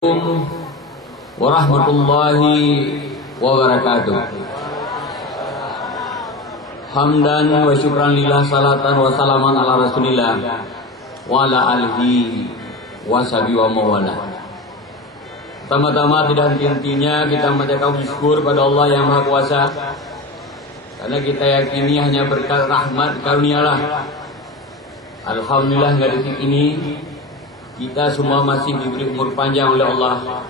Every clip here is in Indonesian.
Assalamualaikum warahmatullahi wabarakatuh. Hamdan wa syukran lillah, salatan wa salaman ala rasulillah wa ala alihi wa sahbihi wa mawala. Pertama-tama tidak henti-hentinya kita mengucapkan syukur pada Allah yang Maha Kuasa, karena kita yakini hanya berkat rahmat karunialah. Alhamdulillah hingga detik ini kita semua masih diberi umur panjang oleh Allah,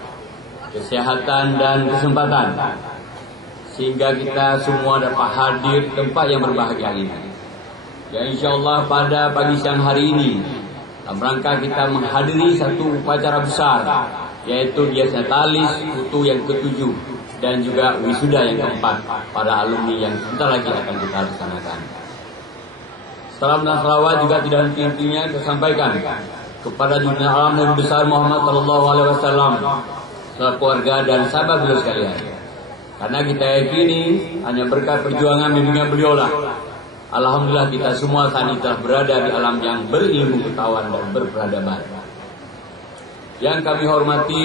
kesehatan dan kesempatan, sehingga kita semua dapat hadir di tempat yang berbahagia ini. Ya, insya Allah pada pagi siang hari ini dalam rangka kita menghadiri satu upacara besar, yaitu Diasnatalis Putu yang ke-7 dan juga wisuda yang ke-4 para alumni yang sebentar lagi akan kita laksanakan. Salam dan salawat juga tidak henti-hentinya kita sampaikan kepada junjungan alam Nabi besar Muhammad sallallahu alaihi wasallam, keluarga dan sahabat beliau sekalian. Karena kita yakini hanya berkat perjuangan bimbingan beliau lah, alhamdulillah kita semua saat ini telah berada di alam yang berilmu pengetahuan dan berperadaban. Yang kami hormati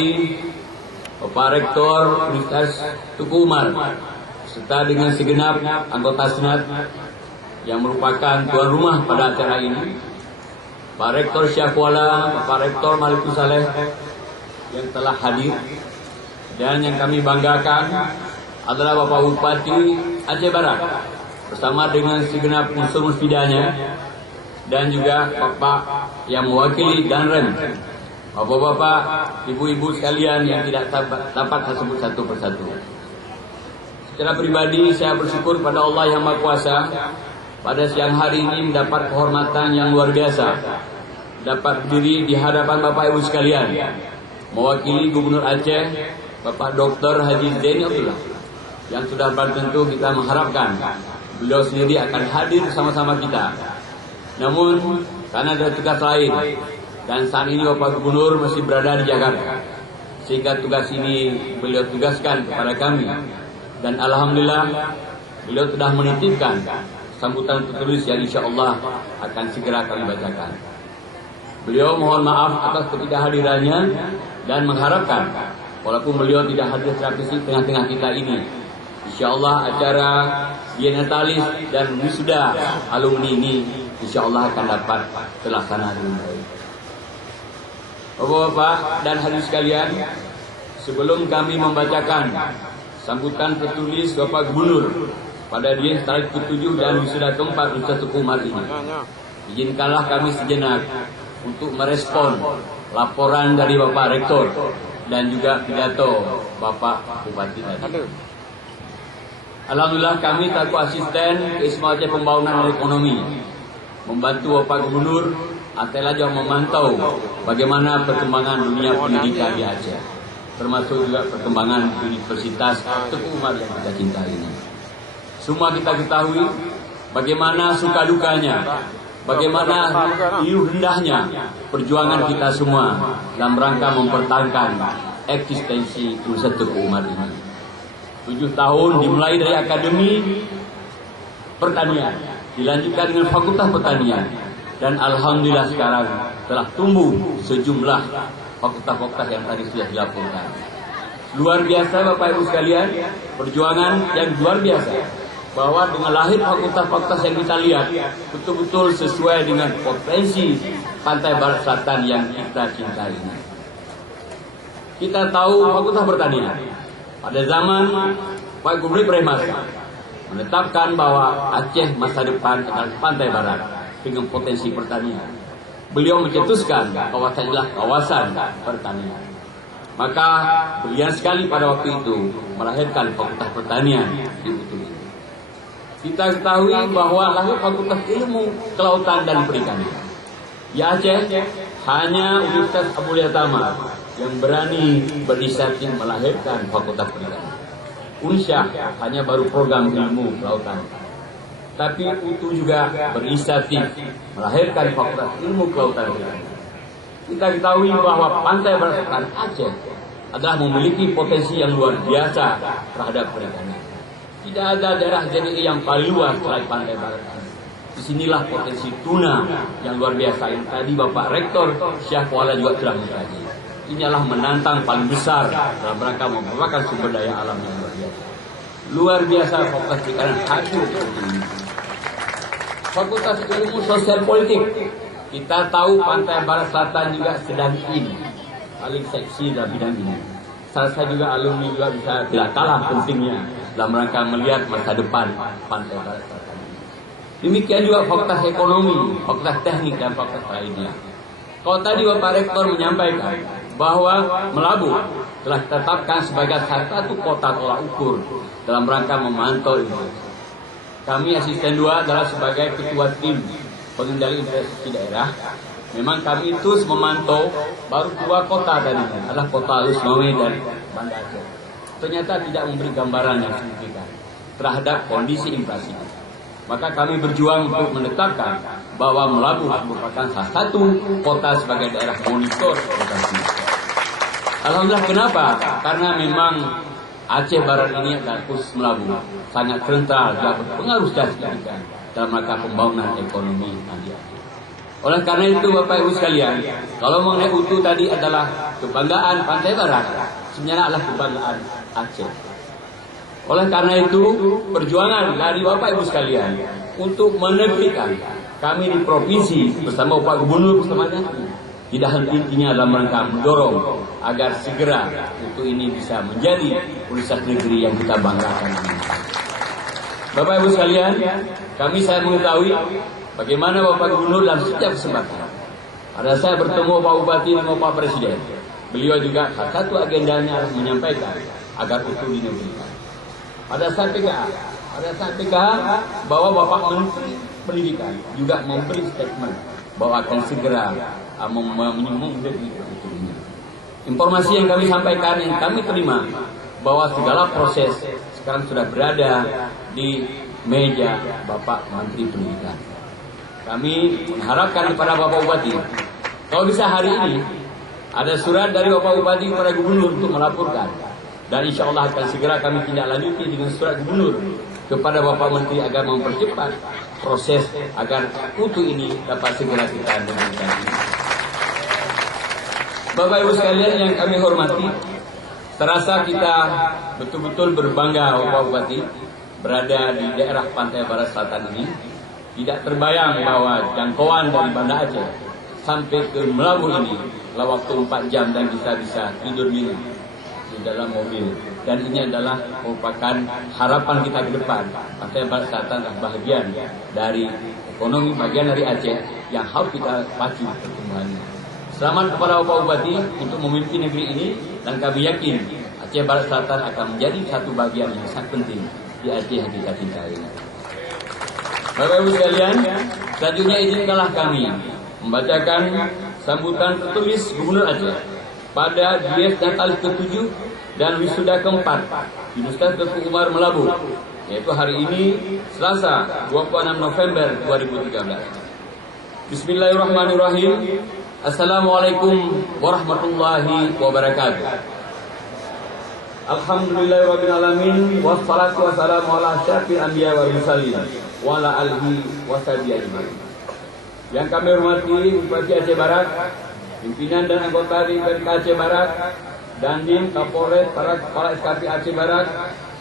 Bapak Rektor Universitas Tuku Umar serta dengan segenap anggota Senat yang merupakan tuan rumah pada acara ini, Pak Rektor Syahkuala, Pak Rektor Malikus Saleh yang telah hadir, dan yang kami banggakan adalah Bapak Bupati Aceh Barat bersama dengan segenap unsur musbidanya, dan juga Bapak yang mewakili Danrem, Bapak-bapak, ibu-ibu sekalian yang tidak dapat saya sebut satu persatu. Secara pribadi saya bersyukur pada Allah yang Maha Kuasa, pada siang hari ini mendapat kehormatan yang luar biasa, dapat berdiri di hadapan Bapak Ibu sekalian, mewakili Gubernur Aceh, Bapak Dr. Haji Zaini Abdullah, yang sudah tentu kita mengharapkan beliau sendiri akan hadir bersama-sama kita. Namun karena ada tugas lain, dan saat ini Bapak Gubernur masih berada di Jakarta, sehingga tugas ini beliau tugaskan kepada kami, dan alhamdulillah beliau telah menitipkan sambutan tertulis yang insya Allah akan segera kami bacakan. Beliau mohon maaf atas ketidakhadirannya dan mengharapkan walaupun beliau tidak hadir secara fisik tengah-tengah kita ini, insya Allah acara Diasnatalis dan wisuda alumni ini insya Allah akan dapat terlaksana dengan baik. Bapak-bapak dan hadirin sekalian, sebelum kami membacakan sambutan tertulis Bapak Gubernur pada Diasnatalis ke-7 dan wisuda ke-4 Universitas Tuku Umar ini, izinkanlah kami sejenak untuk merespon laporan dari Bapak Rektor dan juga pidato Bapak Bupati tadi. Alhamdulillah kami selaku asisten Keisma Aceh Pembangunan dan Ekonomi membantu Bapak Gubernur adalah juga memantau bagaimana perkembangan dunia pendidikan di Aceh, termasuk juga perkembangan Universitas Tuku Umar yang kita cintai ini. Semua kita ketahui bagaimana suka dukanya, bagaimana iuh rendahnya perjuangan kita semua dalam rangka mempertahankan eksistensi Universitas Tuku Umar ini. 7 tahun dimulai dari Akademi Pertanian, dilanjutkan dengan Fakultas Pertanian, dan alhamdulillah sekarang telah tumbuh sejumlah fakultas-fakultas yang tadi sudah dilaporkan. Luar biasa Bapak Ibu sekalian, perjuangan yang luar biasa, bahwa dengan lahir fakultas-fakultas yang kita lihat betul-betul sesuai dengan potensi pantai barat selatan yang kita cintai ini. Kita tahu Fakultas Pertanian pada zaman Pak Gubernur Ibrahim Hasan menetapkan bahwa Aceh masa depan adalah pantai barat dengan potensi pertanian. Beliau mencetuskan kawasan adalah kawasan pertanian. Maka brilian sekali pada waktu itu melahirkan Fakultas Pertanian di Putu ini. Kita ketahui bahwa lahir Fakultas Ilmu Kelautan dan Perikanan di Aceh hanya Universitas Abu Tama yang berani berinisiatif melahirkan Fakultas Perikanan. Unsyah hanya baru program ilmu kelautan, tapi Putu juga berinisiatif melahirkan Fakultas Ilmu Kelautan dan Perikanan. Kita ketahui bahwa pantai barat selatan Aceh adalah memiliki potensi yang luar biasa terhadap perikanan. Tidak ada daerah JNI yang paling luas selain pantai barat. Disinilah potensi tuna yang luar biasa yang tadi Bapak Rektor Syahkuala juga telah mengkaji. ini adalah menantang paling besar dalam rangka merupakan sumber daya alam yang luar biasa. Luar biasa Fakultas Perikanan hadir seperti ini. Fakultas Ilmu Sosial Politik, kita tahu Pantai Barat Selatan juga sedang paling seksi dalam bidang ini. Saya juga alumni juga bisa tidak kalah pentingnya dalam rangka melihat masa depan Pantai Barat Selatan. Demikian juga Fakultas Ekonomi, Fakultas Teknik dan Fakultas lainnya. Kalau tadi Bapak Rektor menyampaikan bahwa Melabu telah ditetapkan sebagai salah satu kota tolak ukur dalam rangka memantau investasi. Kami asisten 2 adalah sebagai ketua tim pengendali investasi daerah. Memang kami terus memantau baru 2 kota tadi adalah Kota Alus Mame dan Banda Aceh. Ternyata tidak memberi gambaran yang signifikan terhadap kondisi inflasi. Maka kami berjuang untuk menetapkan bahwa Melabu merupakan salah satu kota sebagai daerah monitor investasi. Alhamdulillah, kenapa? Karena memang Aceh Barat ini adalah khusus Melabu sangat sentral dan berpengaruh signifikan dalam rangka pembangunan ekonomi di Aceh. Oleh karena itu Bapak Ibu sekalian, kalau mengenai utuh tadi adalah kebanggaan Pantai Barat, sebenarnya adalah kebanggaan Aceh. Oleh karena itu perjuangan dari Bapak Ibu sekalian untuk menegakkan kami di provinsi bersama Bapak Gubernur bersama tidak henti-hentinya dalam rangka mendorong agar segera untuk ini bisa menjadi universitas negeri yang kita banggakan. Bapak Ibu sekalian, saya mengetahui bagaimana Bapak Gubernur dalam setiap kesempatan. Ada saya bertemu Pak Bupati dengan Pak Presiden. Beliau juga salah satu agendanya menyampaikan agar utuh dinegerikan. Pada saat PKH bahwa Bapak Menteri Pendidikan juga memberi statement bahwa akan segera menyinggung ini. Informasi yang kami sampaikan, yang kami terima, bahwa segala proses sekarang sudah berada di meja Bapak Menteri Pendidikan. Kami mengharapkan kepada Bapak Bupati, kalau bisa hari ini ada surat dari Bapak Bupati kepada Gubernur untuk melaporkan, dan insya Allah akan segera kami tindak lanjuti dengan surat Gubernur kepada Bapak Menteri agar mempercepat proses agar utuh ini dapat segera kita dapatkan. Bapak Ibu sekalian yang kami hormati, terasa kita betul-betul berbangga Bapak Bupati berada di daerah Pantai Barat Selatan ini. Tidak terbayang bahwa jangkauan dari Banda Aceh sampai ke Melabu ini adalah waktu 4 jam dan kita bisa tidur nyenyak di dalam mobil. Dan ini adalah merupakan harapan kita ke depan. Pantai Barat Selatan adalah bagian dari ekonomi, bagian dari Aceh yang harus kita pacu pertumbuhannya. Selamat kepada Bapak Bupati untuk memimpin negeri ini, dan kami yakin Aceh Barat Selatan akan menjadi satu bagian yang sangat penting di Aceh yang kita cintai. Bapak Ibu sekalian, selanjutnya izinkanlah kami membacakan sambutan tertulis Gubernur Aceh pada Dies Natalis ke-7 dan wisuda ke-4 di Universitas Teguh Umar Melabu, yaitu hari ini Selasa 26 November 2013. Bismillahirrahmanirrahim. Assalamualaikum warahmatullahi wabarakatuh. Alhamdulillahirabbil alamin, wassalatu wassalamu ala asyrafil anbiya wal mursalin wa ala alihi washabihi ajmain. Yang kami hormati Bupati Aceh Barat, pimpinan dan anggota DPRD Aceh Barat, Dandim, Kapolres, para kepala SKP Aceh Barat,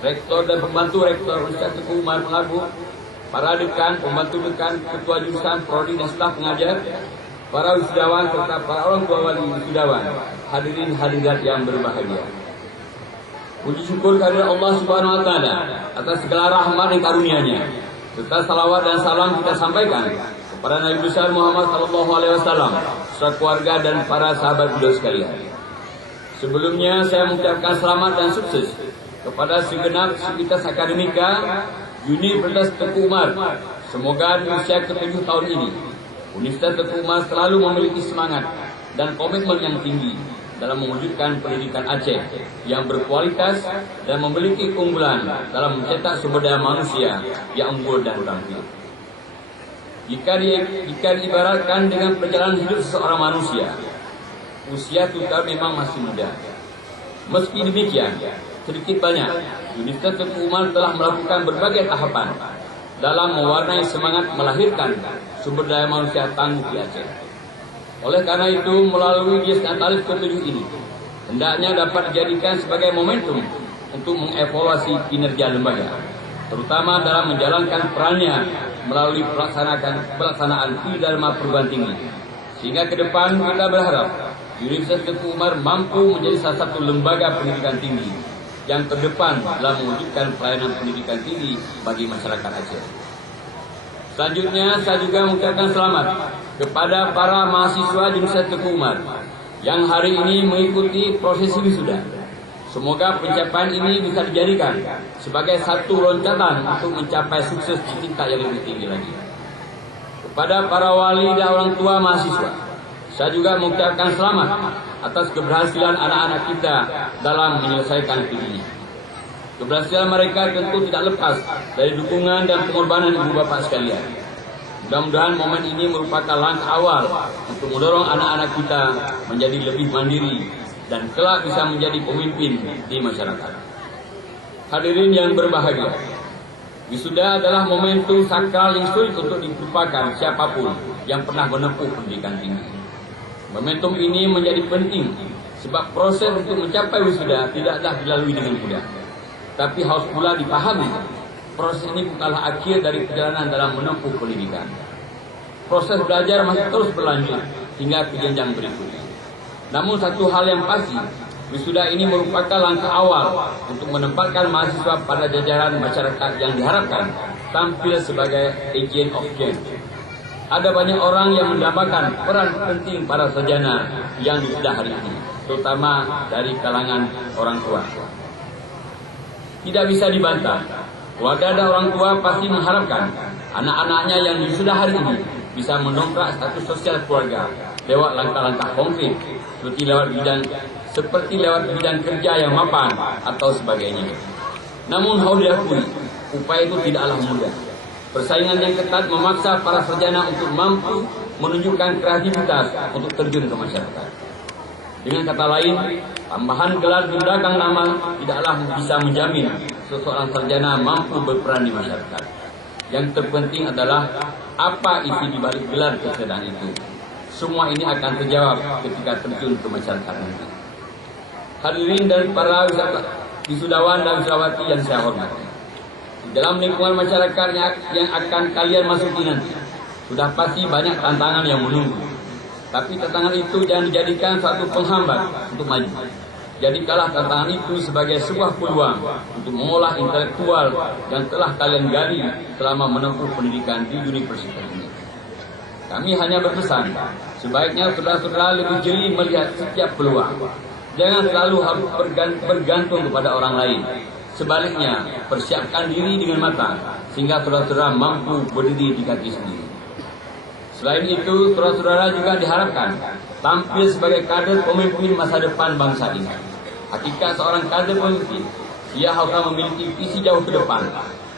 rektor dan pembantu rektor Universitas Teguh Umar Melabu, para dekan, pembantu dekan, ketua jurusan, prodi dan staf pengajar, para wisudawan serta para orang tua wali wisudawan, hadirin hadirat yang berbahagia. Puji syukur kehadirat Allah Subhanahu wa taala atas segala rahmat dan karunia-Nya. Serta salawat dan salam kita sampaikan kepada Nabi besar Muhammad sallallahu alaihi wasallam, serta keluarga dan para sahabat beliau sekalian. Sebelumnya saya mengucapkan selamat dan sukses kepada segenap sivitas akademika Universitas Teguh Umar. Semoga di usia ke-7 tahun ini Universitas Teguh Umar selalu memiliki semangat dan komitmen yang tinggi dalam mewujudkan pendidikan Aceh yang berkualitas dan memiliki keunggulan dalam mencetak sumber daya manusia yang unggul dan terampil. Jika diibaratkan dengan perjalanan hidup seseorang manusia, usia kita memang masih muda. Meski demikian, sedikit banyak Universitas Teguh Umar telah melakukan berbagai tahapan dalam mewarnai semangat melahirkan sumber daya manusia tangguh di Aceh. Oleh karena itu, melalui Dies Natalis ke-7 ini, hendaknya dapat dijadikan sebagai momentum untuk mengevaluasi kinerja lembaga, terutama dalam menjalankan perannya melalui pelaksanaan Dharma perguruan tinggi. Sehingga ke depan kita berharap Universitas Tengku Umar mampu menjadi salah satu lembaga pendidikan tinggi yang terdepan dalam mewujudkan pelayanan pendidikan tinggi bagi masyarakat Aceh. Selanjutnya, saya juga mengucapkan selamat kepada para mahasiswa Universitas Tengku Umar yang hari ini mengikuti prosesi wisuda. Semoga pencapaian ini bisa dijadikan sebagai satu loncatan untuk mencapai sukses di tingkat yang lebih tinggi lagi. Kepada para wali dan orang tua mahasiswa, saya juga mengucapkan selamat atas keberhasilan anak-anak kita dalam menyelesaikan studinya. Keberhasilan mereka tentu tidak lepas dari dukungan dan pengorbanan ibu bapak sekalian. Mudah-mudahan momen ini merupakan langkah awal untuk mendorong anak-anak kita menjadi lebih mandiri dan kelak bisa menjadi pemimpin di masyarakat. Hadirin yang berbahagia, wisuda adalah momentum sakral yang sulit untuk dilupakan siapapun yang pernah menempuh pendidikan tinggi. Momentum ini menjadi penting sebab proses untuk mencapai wisuda tidaklah dilalui dengan mudah. Tapi harus pula dipahami, proses ini bukanlah akhir dari perjalanan dalam menempuh pendidikan. Proses belajar masih terus berlanjut hingga ke jenjang berikutnya. Namun satu hal yang pasti, wisuda ini merupakan langkah awal untuk menempatkan mahasiswa pada jajaran masyarakat yang diharapkan tampil sebagai agent of change. Ada banyak orang yang mendapatkan peran penting para sarjana yang wisuda hari ini, terutama dari kalangan orang tua. Tidak bisa dibantah, keluarga dan orang tua pasti mengharapkan anak-anaknya yang wisuda hari ini bisa mendongkrak status sosial keluarga lewat langkah-langkah konkret seperti lewat bidang kerja yang mapan atau sebagainya. Namun harus diakui, upaya itu tidaklah mudah. Persaingan yang ketat memaksa para sarjana untuk mampu menunjukkan kreativitas untuk terjun ke masyarakat. Dengan kata lain, tambahan gelar di belakang nama tidaklah bisa menjamin seseorang sarjana mampu berperan di masyarakat. Yang terpenting adalah apa isi di balik gelar kesadaran itu. Semua ini akan terjawab ketika terjun ke masyarakat nanti. Hadirin dan para wisudawan dan wisudawati yang saya hormati, dalam lingkungan masyarakat yang akan kalian masuki nanti, sudah pasti banyak tantangan yang menunggu. Tapi tantangan itu jangan dijadikan suatu penghambat untuk maju. Jadikanlah tantangan itu sebagai sebuah peluang untuk mengolah intelektual yang telah kalian gali selama menempuh pendidikan di universitas ini. Kami hanya berpesan, sebaiknya saudara-saudara lebih jeli melihat setiap peluang. Jangan selalu harus bergantung kepada orang lain. Sebaliknya, persiapkan diri dengan matang sehingga saudara-saudara mampu berdiri di kaki sendiri. Selain itu, saudara-saudara juga diharapkan tampil sebagai kader pemimpin masa depan bangsa ini. Hakikat seorang kader pemimpin, ia harus memiliki visi jauh ke depan.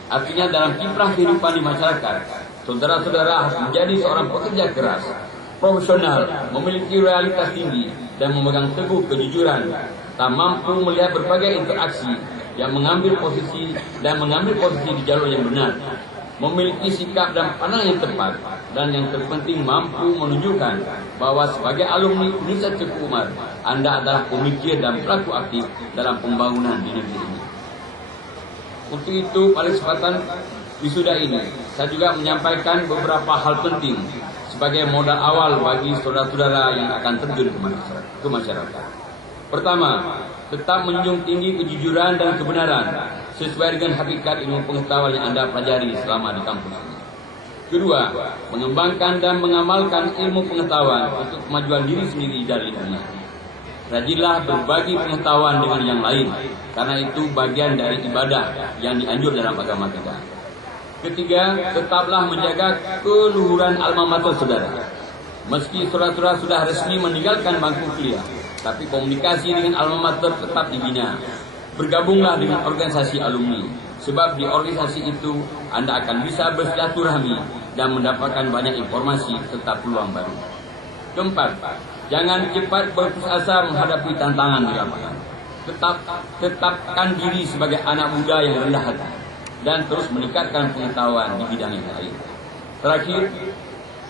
Artinya dalam kiprah kehidupan di masyarakat, saudara-saudara harus menjadi seorang pekerja keras, profesional, memiliki realitas tinggi, dan memegang teguh kejujuran. Tak mampu melihat berbagai interaksi yang mengambil posisi di jalur yang benar, memiliki sikap dan pandangan yang tepat, dan yang terpenting mampu menunjukkan bahwa sebagai alumni Universitas Tengku Umar, Anda adalah pemikir dan pelaku aktif dalam pembangunan di negeri ini. Untuk itu, pada kesempatan wisuda ini, saya juga menyampaikan beberapa hal penting sebagai modal awal bagi saudara-saudara yang akan terjun ke masyarakat. Pertama, tetap menjunjung tinggi kejujuran dan kebenaran sesuai dengan hakikat ilmu pengetahuan yang Anda pelajari selama di kampus ini. Kedua, mengembangkan dan mengamalkan ilmu pengetahuan untuk kemajuan diri sendiri dari dunia. Rajinlah berbagi pengetahuan dengan yang lain, karena itu bagian dari ibadah yang dianjur dalam agama kita. Ketiga, tetaplah menjaga keluhuran alma mater saudara. Meski saudara-saudara sudah resmi meninggalkan bangku kuliah, tapi komunikasi dengan alma mater tetap dibina. Bergabunglah dengan organisasi alumni, sebab di organisasi itu Anda akan bisa bersilaturahmi dan mendapatkan banyak informasi serta peluang baru. Keempat, jangan cepat berputus asa menghadapi tantangan di lapangan. Tetapkan diri sebagai anak muda yang rendah hati dan terus meningkatkan pengetahuan di bidang yang lain. Terakhir,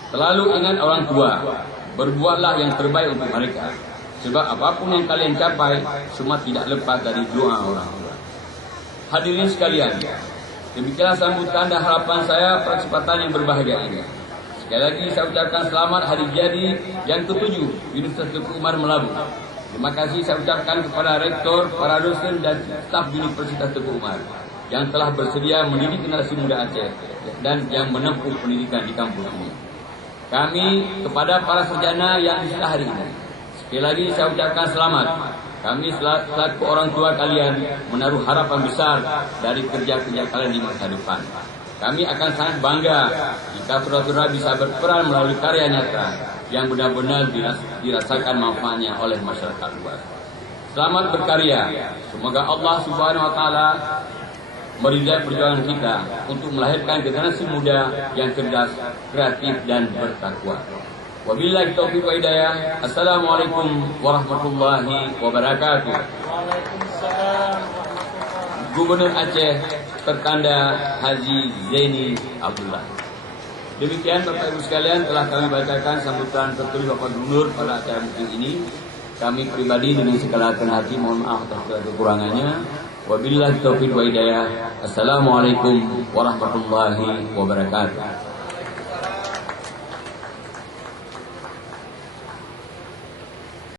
selalu ingat orang tua berbuatlah yang terbaik untuk mereka. Sebab apapun yang kalian capai, semua tidak lepas dari doa orang-orang. Hadirin sekalian, demikianlah sambutan dan harapan saya percepatan yang berbahagia ini. Sekali lagi saya ucapkan selamat hari jadi yang ke-7 Universitas Tengku Umar Melabu. Terima kasih saya ucapkan kepada rektor, para dosen dan staf Universitas Tengku Umar yang telah bersedia mendidik generasi muda Aceh dan yang menempuh pendidikan di kampus ini. Kami kepada para sarjana yang sudah hari ini, sekali lagi saya ucapkan selamat. Kami selaku orang tua kalian menaruh harapan besar dari kerja-kerja kalian di masa depan. Kami akan sangat bangga jika saudara-saudara bisa berperan melalui karya nyata yang benar-benar dirasakan manfaatnya oleh masyarakat luas. Selamat berkarya. Semoga Allah Subhanahu wa taala meridai perjuangan kita untuk melahirkan generasi muda yang cerdas, kreatif dan bertakwa. Wabillahi taufiq wa hidayah. Assalamualaikum warahmatullahi wabarakatuh. Waalaikumsalam. Gubernur Aceh tertanda Haji Zaini Abdullah. Demikian Bapak Ibu sekalian telah kami bacakan sambutan tertulis Bapak Gubernur pada acara meeting ini. Kami pribadi dengan segala hati mohon maaf atas segala kekurangannya. Wabillahi taufiq wa hidayah. Assalamualaikum warahmatullahi wabarakatuh.